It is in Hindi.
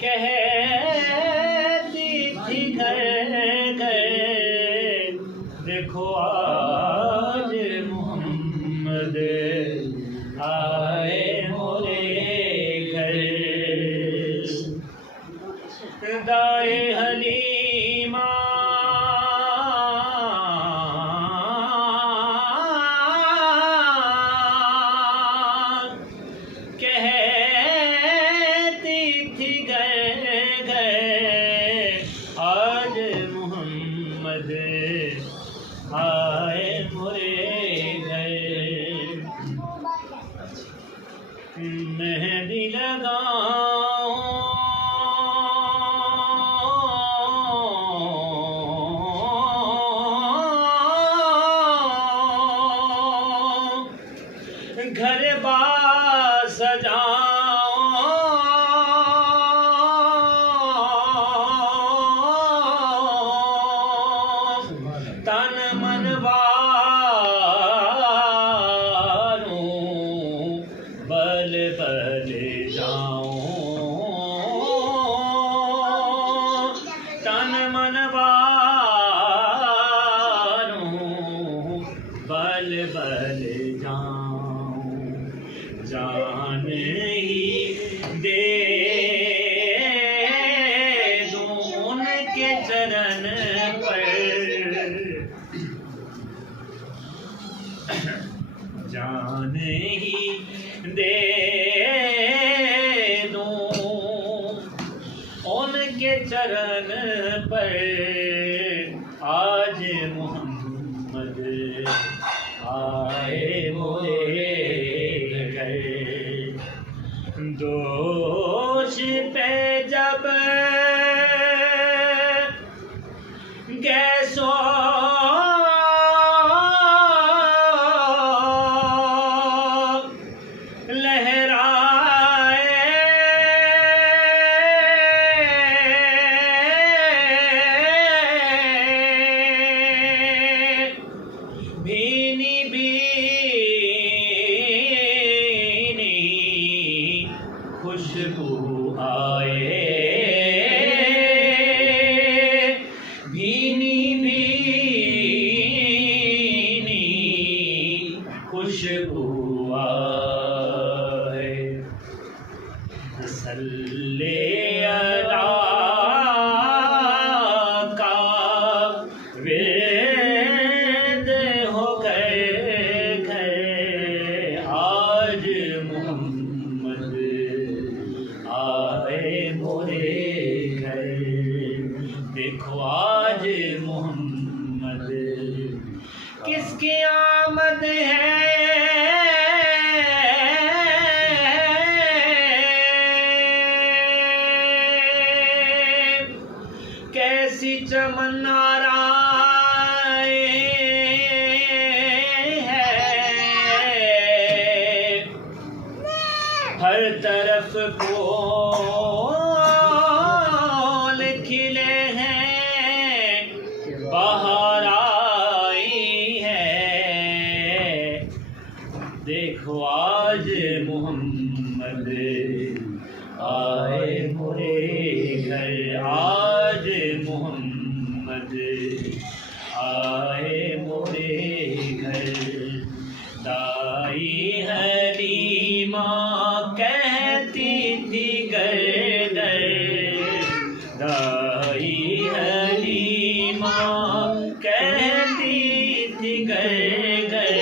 कहती थी घर घर, देखो आज मोहम्मद आए मोरे घर। दाए हलीमा कहती थी घर घर, आज मोहम्मद आए मोरे घर। मेहंदी लगाओ घर बार सजाओ, तन मन वारों बल बल जाओ, तन मन वारों बल बल जाओ। जान ही दे दूं उनके चरण पर, जान ही दे दूं उनके चरण पर। आज मोहम्मद आए मोरे घर। दोष पे जब गैसो लहराए, भीनी भीनी खुशबू आए, भीनी भीनी खुशबू आए। सल्ले अला का वेद हो गए घर, आज मोहम्मद आए मोरे घर। देखो आज मोहम्मद किसकी आमद है, कैसी चमनाराए है, हर तरफ फूल खिले हैं, बाहर आई है। देखो आज मोहम्मद आए मोरे घर, आज मोहम्मद आए मोरे घर। दाई हलीमा कहती थी घर घर, दाई हलीमा कहती थी घर घर,